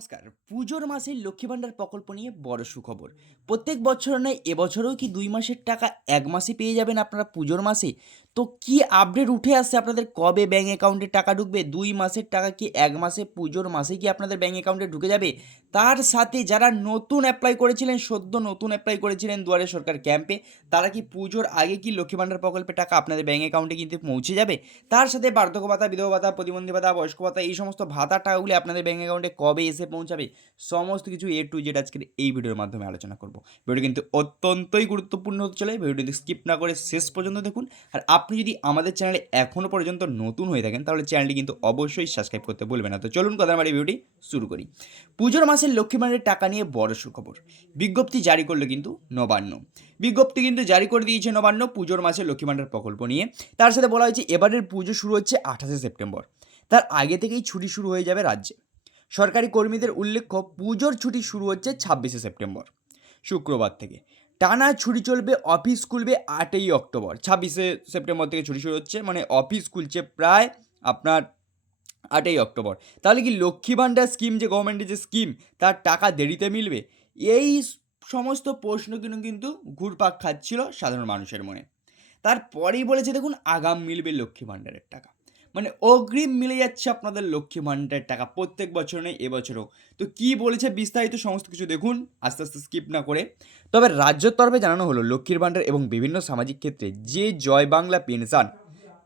নমস্কার। পুজোর মাসে লক্ষ্মী ভাণ্ডার প্রকল্প নিয়ে বড় সুখবর। প্রত্যেক বছর নয়, এবছরেও কি ২ মাসের টাকা ১ মাসে পেয়ে যাবেন আপনারা পুজোর মাসে? তো কি আপডেট উঠে আসছে আপনাদের কবে ব্যাঙ্ক অ্যাকাউন্টে টাকা ঢুকবে? ২ মাসের টাকা কি ১ মাসে পুজোর মাসেই কি আপনাদের ব্যাঙ্ক অ্যাকাউন্টে ঢুকে যাবে? তার সাথে যারা নতুন অ্যাপ্লাই করেছিলেন, সদ্য নতুন অ্যাপ্লাই করেছিলেন দুয়ারে সরকার ক্যাম্পে, তারা কি পুজোর আগে কি লক্ষ্মী ভাণ্ডার প্রকল্পের টাকা আপনাদের ব্যাঙ্ক অ্যাকাউন্টে কিন্তু পৌঁছে যাবে? তার সাথে বার্ধক্য ভাতা, বিধবা ভাতা, প্রতিবন্ধী ভাতা, বয়স্ক ভাতা এই সমস্ত ভাতার টাকাগুলি আপনাদের ব্যাঙ্ক অ্যাকাউন্টে কবে এসে পৌঁছাবে? সমস্ত কিছু A to Z আজকের এই ভিডিওর মাধ্যমে আলোচনা করব। ভিডিওটি কিন্তু অত্যন্তই গুরুত্বপূর্ণ হতে চলে। ভিডিওটি স্কিপ না করে শেষ পর্যন্ত দেখুন। আর আপনি যদি আমাদের চ্যানেলে এখনও পর্যন্ত নতুন হয়ে থাকেন তাহলে চ্যানেলটি কিন্তু অবশ্যই সাবস্ক্রাইব করতে ভুলবেন না। তো চলুন কথা না বাড়িয়ে ভিডিওটি শুরু করি। পুজোর মাসের লক্ষ্মী ভাণ্ডারের টাকা নিয়ে বড় সুখবর। বিজ্ঞপ্তি জারি করলো কিন্তু নবান্ন। বিজ্ঞপ্তি কিন্তু জারি করে দিয়েছে নবান্ন পুজোর মাসে লক্ষ্মী ভাণ্ডার প্রকল্প নিয়ে। তার সাথে বলা হয়েছে এবারের পুজো শুরু হচ্ছে ২৮শে সেপ্টেম্বর। তার আগে থেকেই ছুটি শুরু হয়ে যাবে রাজ্যে। সরকারি কর্মীদের উল্লেখ্য পুজোর ছুটি শুরু হচ্ছে ২৬শে সেপ্টেম্বর শুক্রবার থেকে। টানা ছুটি চলবে, অফিস খুলবে ৮ই অক্টোবর। ২৬শে সেপ্টেম্বর থেকে ছুটি শুরু হচ্ছে, মানে অফিস খুলছে প্রায় আপনার ৮ই অক্টোবর। তাহলে কি লক্ষ্মী ভাণ্ডার স্কিম, যে গভর্নমেন্টের যে স্কিম, তার টাকা দেরিতে মিলবে? এই সমস্ত প্রশ্ন কিন্তু ঘুরপাক খাচ্ছিল সাধারণ মানুষের মনে। তারপরেই বলেছে দেখুন আগাম মিলবে লক্ষ্মী ভাণ্ডারের টাকা। মানে অগ্রিম মিলে যাচ্ছে আপনাদের লক্ষ্মী ভাণ্ডারের টাকা, প্রত্যেক বছর নয় এবছরও। তো কি বলেছে বিস্তারিত সমস্ত কিছু দেখুন আস্তে আস্তে স্কিপ না করে। তবে রাজ্যের তরফে জানানো হলো লক্ষ্মীর ভাণ্ডার এবং বিভিন্ন সামাজিক ক্ষেত্রে যে জয় বাংলা পেনশন,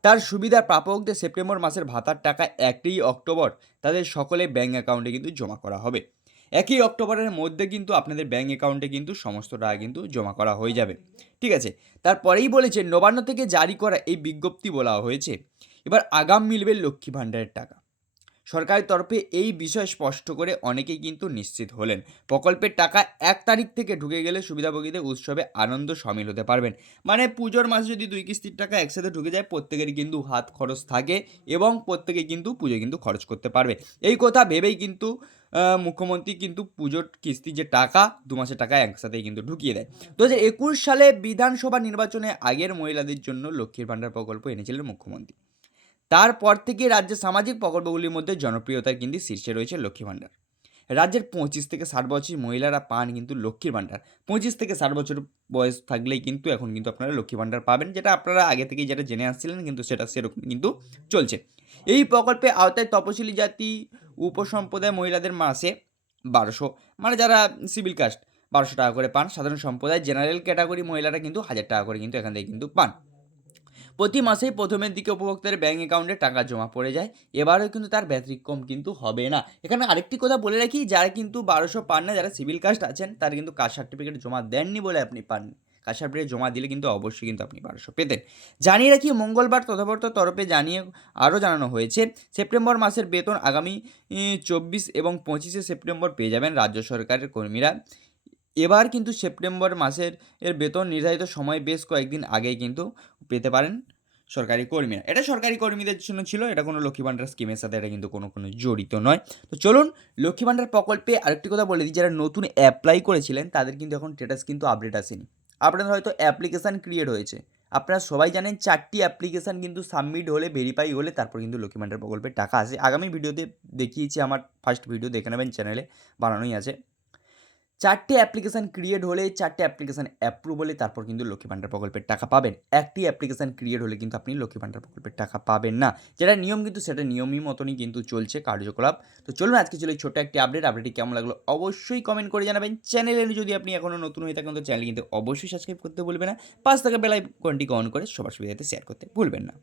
তার সুবিধার প্রাপকদের সেপ্টেম্বর মাসের ভাতার টাকা ১ই অক্টোবর তাদের সকলে ব্যাঙ্ক অ্যাকাউন্টে কিন্তু জমা করা হবে। ১ই অক্টোবরের মধ্যে কিন্তু আপনাদের ব্যাঙ্ক অ্যাকাউন্টে কিন্তু সমস্ত টাকা কিন্তু জমা করা হয়ে যাবে। ঠিক আছে? তারপরেই বলেছে নবান্ন থেকে জারি করা এই বিজ্ঞপ্তি বলা হয়েছে এবার আগাম মিলবে লক্ষ্মী ভাণ্ডারের টাকা। সরকারের তরফে এই বিষয় স্পষ্ট করে অনেকেই কিন্তু নিশ্চিত হলেন। প্রকল্পের টাকা ১ তারিখ থেকে ঢুকে গেলে সুবিধাভোগীদের উৎসবে আনন্দ সামিল হতে পারবেন। মানে পুজোর মাসে যদি ২ কিস্তির টাকা একসাথে ঢুকে যায়, প্রত্যেকেরই কিন্তু হাত খরচ থাকে এবং প্রত্যেকেই কিন্তু পুজোয় কিন্তু খরচ করতে পারবে। এই কথা ভেবেই কিন্তু মুখ্যমন্ত্রী কিন্তু পুজোর কিস্তির যে টাকা ২ মাসের টাকা একসাথেই কিন্তু ঢুকিয়ে দেয়। ২০২১ সালে বিধানসভা নির্বাচনে আগের মহিলাদের জন্য লক্ষ্মীর ভাণ্ডার প্রকল্প এনেছিলেন মুখ্যমন্ত্রী। তারপর থেকে রাজ্যের সামাজিক প্রকল্পগুলির মধ্যে জনপ্রিয়তার কিন্তু শীর্ষে রয়েছে লক্ষ্মী ভাণ্ডার। রাজ্যের ২৫ থেকে ৬০ বছর মহিলারা পান কিন্তু লক্ষ্মীর ভাণ্ডার। ২৫ থেকে ৬০ বছর বয়স থাকলেই কিন্তু এখন কিন্তু আপনারা লক্ষ্মী ভাণ্ডার পাবেন, যেটা আপনারা আগে থেকেই যেটা জেনে আসছিলেন কিন্তু সেটা সেরকম কিন্তু চলছে। এই প্রকল্পের আওতায় তপশিলি জাতি উপসম্প্রদায় মহিলাদের মাসে ১২০০, মানে যারা সিভিল কাস্ট, ১২০০ টাকা করে পান। সাধারণ সম্প্রদায় জেনারেল ক্যাটাগরি মহিলারা কিন্তু ১০০০ টাকা করে কিন্তু এখান থেকে কিন্তু পান। প্রতি মাসেই প্রথমের দিকে উপভোক্তার ব্যাঙ্ক অ্যাকাউন্টে টাকা জমা পড়ে যায়। এবারেও কিন্তু তার ব্যতিক্রম কিন্তু হবে না। এখানে আরেকটি কথা বলে রাখি, যারা কিন্তু ১২০০ পান না, যারা সিভিল কাস্ট আছেন, তারা কিন্তু কাস্ট সার্টিফিকেট জমা দেননি বলে আপনি পাননি। কাস্ট সার্টিফিকেট জমা দিলে কিন্তু অবশ্যই কিন্তু আপনি ১২০০ পেতেন। জানিয়ে রাখি মঙ্গলবার তদপ্রত তরফে আরও জানানো হয়েছে সেপ্টেম্বর মাসের বেতন আগামী ২৪ এবং ২৫শে সেপ্টেম্বর পেয়ে যাবেন রাজ্য সরকারের কর্মীরা। এবার কিন্তু সেপ্টেম্বর মাসের বেতন নির্ধারিত সময় বেশ কয়েকদিন আগেই কিন্তু পেতে পারেন সরকারি কর্মীরা। এটা সরকারি কর্মীদের জন্য ছিল, এটা কোনো লক্ষ্মী ভাণ্ডার স্কিমের সাথে এটা কিন্তু কোনো জড়িত নয়। তো চলুন লক্ষ্মী ভাণ্ডার প্রকল্পে আরেকটি কথা বলে দিই, যারা নতুন অ্যাপ্লাই করেছিলেন তাদের কিন্তু এখন স্ট্যাটাস কিন্তু আপডেট আসেনি। আপনাদের হয়তো অ্যাপ্লিকেশান ক্রিয়েট হয়েছে। আপনারা সবাই জানেন ৪টি অ্যাপ্লিকেশান কিন্তু সাবমিট হলে, ভেরিফাই হলে তারপর কিন্তু লক্ষ্মী ভাণ্ডার প্রকল্পের টাকা আসে। আগামী ভিডিওতে দেখিয়েছি, আমার ফার্স্ট ভিডিও দেখে নেবেন, চ্যানেলে বানানোই আছে। ৪টে অ্যাপ্লিকেশান ক্রিয়েট হলে, ৪টে অ্যাপ্লিকেশান অ্যাপ্রুভ হলে তারপর কিন্তু লক্ষ্মী ভাণ্ডার প্রকল্পের টাকা পাবেন। একটি অ্যাপ্লিকেশান ক্রিয়েট হলে কিন্তু আপনি লক্ষ্মী ভাণ্ডার প্রকল্পের টাকা পাবেন না। যেটা নিয়ম কিন্তু সেটা নিয়মই মতনই কিন্তু চলছে কার্যকলাপ। তো চলুন আজকে ছিল এই ছোট্ট একটি আপডেটটি কেমন লাগলো অবশ্যই কমেন্ট করে জানাবেন। চ্যানেলে যদি আপনি এখনও নতুন হয়ে থাকেন তো চ্যানেল কিন্তু অবশ্যই সাবস্ক্রাইব করতে ভুলবেন না। পাশ থাকা বেল আইকনটি অন করে সবার সুবিধাতে শেয়ার করতে ভুলবেন না।